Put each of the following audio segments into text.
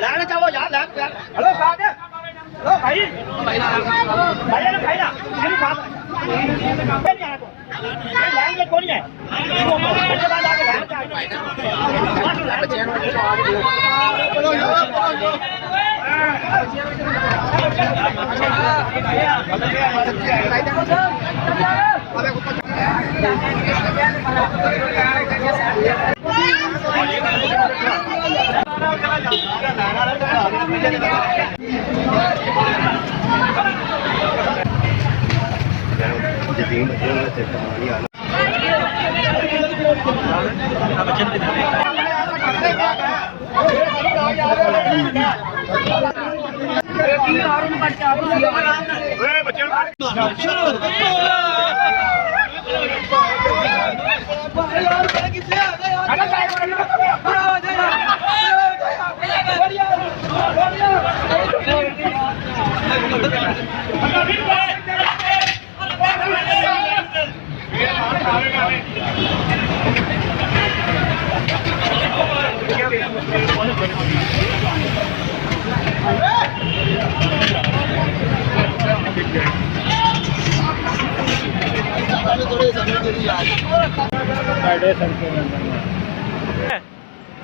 ਲੈਣ ਚਾਹੋ ਯਾਰ ਲੈਣ ਹਲੋ ਸਾਥ ਹਲੋ ਭਾਈ ਭਾਈ ਨਾ ਭਾਈ ਨਾ ਇਹਨੂੰ ਸਾਥ नहीं आना को लाइन में कौन है उसके बाद आगे लाइन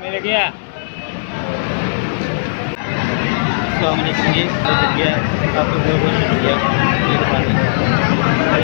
मिल गया आपको बहुत बहुत शुक्रिया।